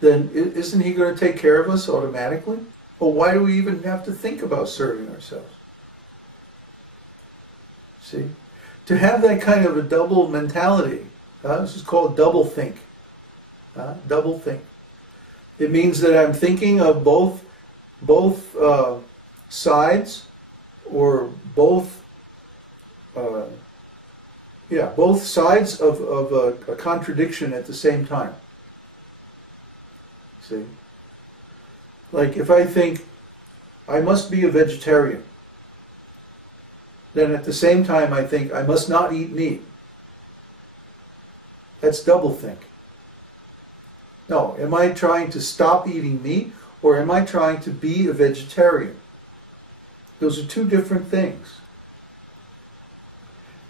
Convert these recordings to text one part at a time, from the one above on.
then isn't He going to take care of us automatically? Well, why do we even have to think about serving ourselves? See? To have that kind of a double mentality, this is called double think. Double think. It means that I'm thinking of both sides, or both sides of a contradiction at the same time. See? Like if I think I must be a vegetarian, then at the same time I think I must not eat meat. That's double think. No, am I trying to stop eating meat, or am I trying to be a vegetarian? Those are two different things.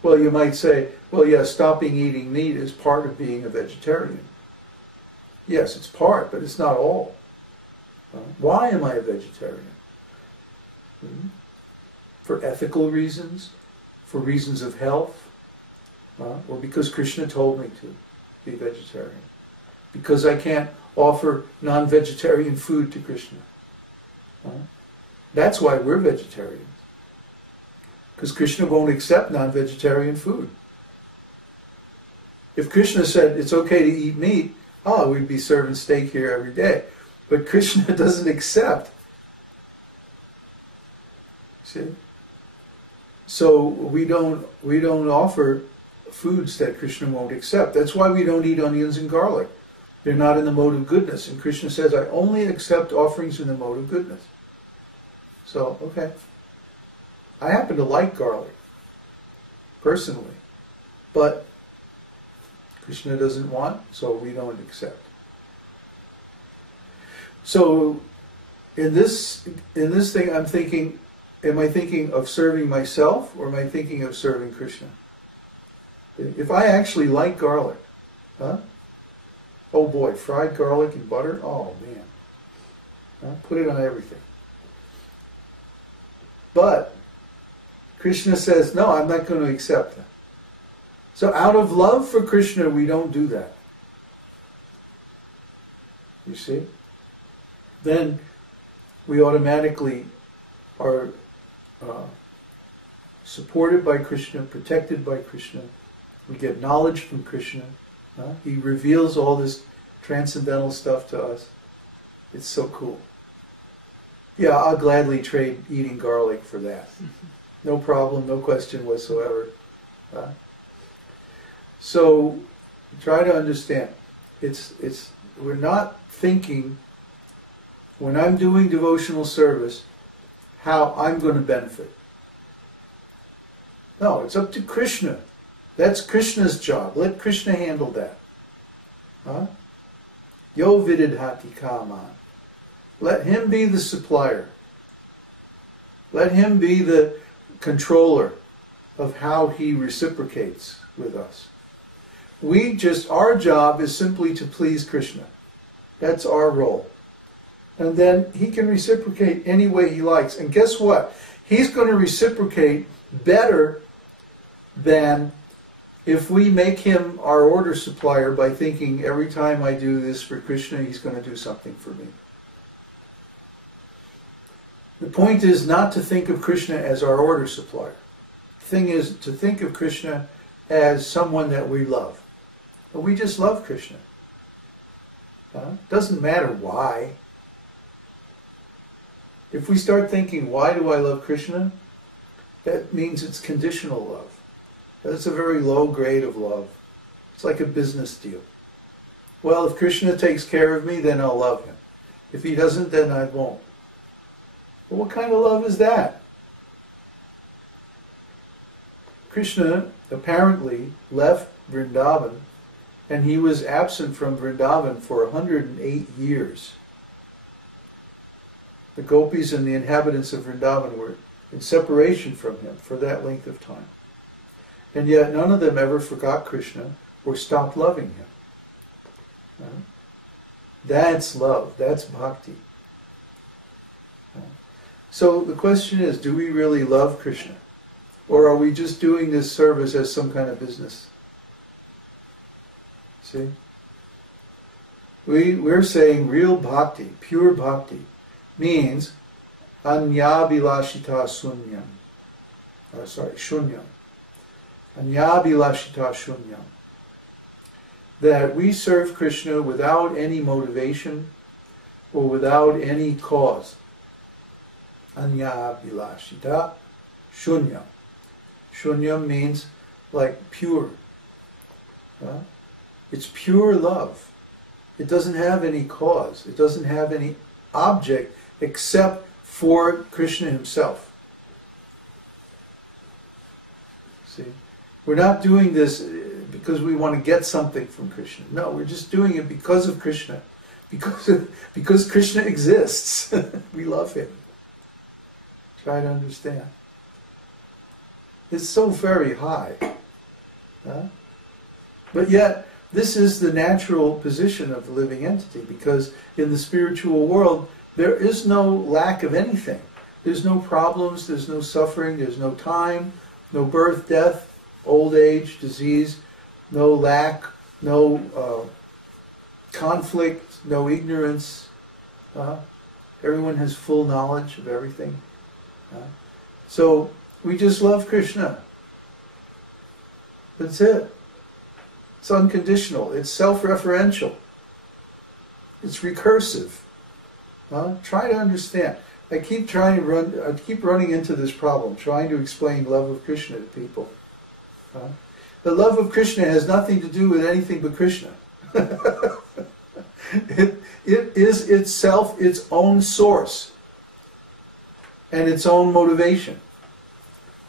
Well, you might say, well, yes, stopping eating meat is part of being a vegetarian. Yes, it's part, but it's not all. Why am I a vegetarian? For ethical reasons? For reasons of health? Or because Krishna told me to be vegetarian? Because I can't offer non-vegetarian food to Krishna? That's why we're vegetarians. Because Krishna won't accept non-vegetarian food. If Krishna said it's okay to eat meat, we'd be serving steak here every day. But Krishna doesn't accept. See? So we don't offer foods that Krishna won't accept. That's why we don't eat onions and garlic. They're not in the mode of goodness. And Krishna says, I only accept offerings in the mode of goodness. So, okay. I happen to like garlic, personally. But Krishna doesn't want, so we don't accept. So, in this thing, I'm thinking, am I thinking of serving myself, or am I thinking of serving Krishna? If I actually like garlic, oh boy, fried garlic and butter, oh man. Put it on everything. But Krishna says, no, I'm not going to accept that. So out of love for Krishna, we don't do that. You see? Then we automatically are supported by Krishna, protected by Krishna. We get knowledge from Krishna. He reveals all this transcendental stuff to us. It's so cool. Yeah, I'll gladly trade eating garlic for that. No problem, no question whatsoever. So try to understand. We're not thinking, when I'm doing devotional service, how I'm going to benefit. No, it's up to Krishna. That's Krishna's job. Let Krishna handle that. Yo vididhati kaman. Let him be the supplier. Let him be the controller of how he reciprocates with us. Our job is simply to please Krishna. That's our role. And then he can reciprocate any way he likes. And guess what? He's going to reciprocate better than if we make him our order supplier by thinking every time I do this for Krishna, he's going to do something for me. The point is not to think of Krishna as our order supplier. The thing is to think of Krishna as someone that we love. But we just love Krishna. Doesn't matter why. If we start thinking, why do I love Krishna? That means it's conditional love. That's a very low grade of love. It's like a business deal. Well, if Krishna takes care of me, then I'll love him. If he doesn't, then I won't. Well, what kind of love is that? Krishna apparently left Vrindavan, and he was absent from Vrindavan for 108 years. The gopis and the inhabitants of Vrindavan were in separation from him for that length of time. And yet none of them ever forgot Krishna or stopped loving him. That's love. That's bhakti. So the question is, do we really love Krishna? Or are we just doing this service as some kind of business? See? We're saying real bhakti, pure bhakti, means anyabhilashita sunyam. Shunyam. Anyabhilashita shunyam. That we serve Krishna without any motivation or without any cause. Anyabhilashita shunyam. Shunyam means like pure. It's pure love. It doesn't have any cause. It doesn't have any object except for Krishna himself. See? We're not doing this because we want to get something from Krishna. No, we're just doing it because of Krishna. Because Krishna exists. We love him. Try to understand. It's so very high. But yet, this is the natural position of the living entity, because in the spiritual world, there is no lack of anything. There's no problems, there's no suffering, there's no time, no birth, death, old age, disease, no lack, no conflict, no ignorance. Everyone has full knowledge of everything. So we just love Krishna. That's it. It's unconditional. It's self-referential. It's recursive. Try to understand. I keep running into this problem, trying to explain love of Krishna to people. The love of Krishna has nothing to do with anything but Krishna. It is itself its own source and its own motivation.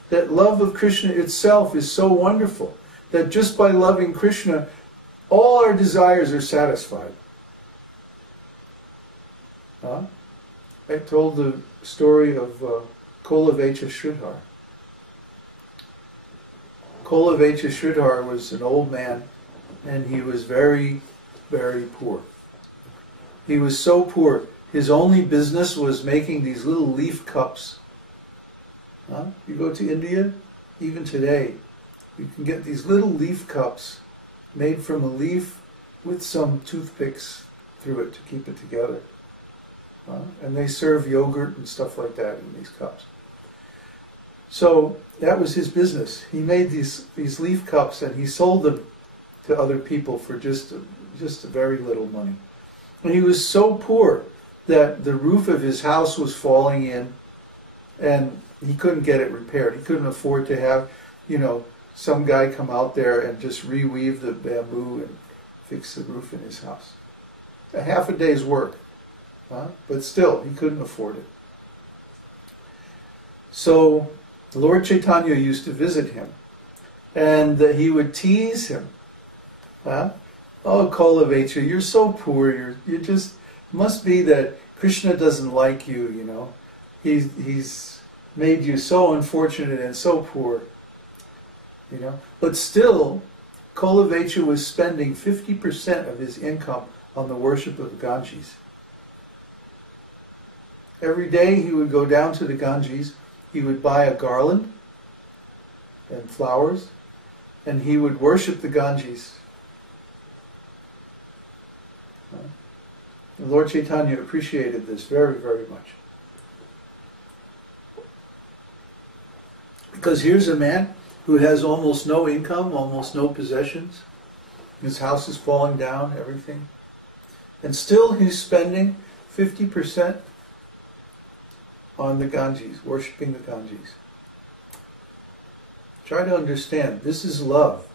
That love of Krishna itself is so wonderful that just by loving Krishna, all our desires are satisfied. I told the story of Kolavecha Sridhar. Kolavecha Sridhar was an old man, and he was very, very poor. He was so poor, his only business was making these little leaf cups. You go to India, even today, you can get these little leaf cups made from a leaf with some toothpicks through it to keep it together. And they serve yogurt and stuff like that in these cups. So that was his business. He made these leaf cups and he sold them to other people for just a very little money. And he was so poor that the roof of his house was falling in and he couldn't get it repaired. He couldn't afford to have, some guy come out there and just reweave the bamboo and fix the roof in his house. A half a day's work. But still, he couldn't afford it. So Lord Chaitanya used to visit him, and he would tease him. Oh, Kolavecha, you're so poor. You just must be that Krishna doesn't like you. He's made you so unfortunate and so poor. But still, Kolavecha was spending 50% of his income on the worship of the Ganges. Every day he would go down to the Ganges, he would buy a garland and flowers, and he would worship the Ganges. And Lord Chaitanya appreciated this very, very much. Because here's a man who has almost no income, almost no possessions. His house is falling down, everything. And still he's spending 50% on the Ganges, worshipping the Ganges. Try to understand, this is love.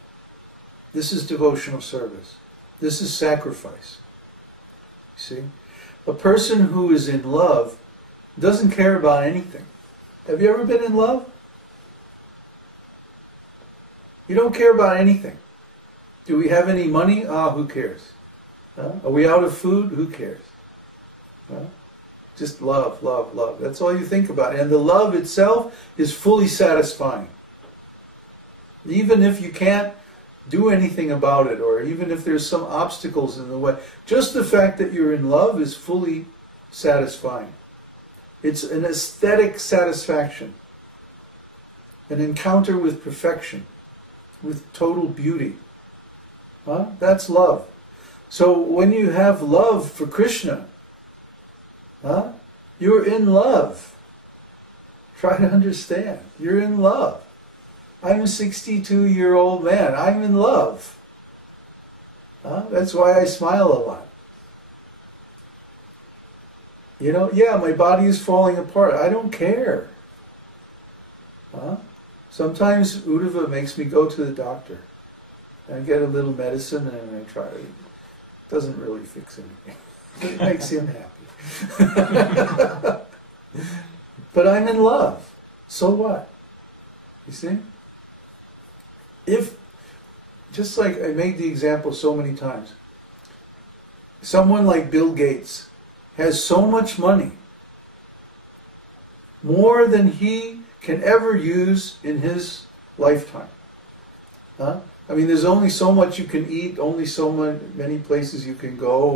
This is devotional service. This is sacrifice. See? A person who is in love doesn't care about anything. Have you ever been in love? You don't care about anything. Do we have any money? Who cares? Are we out of food? Who cares? Just love, love, love. That's all you think about. And the love itself is fully satisfying. Even if you can't do anything about it, or even if there's some obstacles in the way, just the fact that you're in love is fully satisfying. It's an aesthetic satisfaction. An encounter with perfection, with total beauty. That's love. So when you have love for Krishna, you're in love. Try to understand. You're in love. I'm a 62-year-old man. I'm in love. That's why I smile a lot. You know, yeah, my body is falling apart. I don't care. Sometimes Uddhava makes me go to the doctor. I get a little medicine and I try it. It doesn't really fix anything. It makes him happy. But I'm in love. So what? You see? If, just like I made the example so many times, someone like Bill Gates has so much money, more than he can ever use in his lifetime. I mean, there's only so much you can eat, only so many places you can go.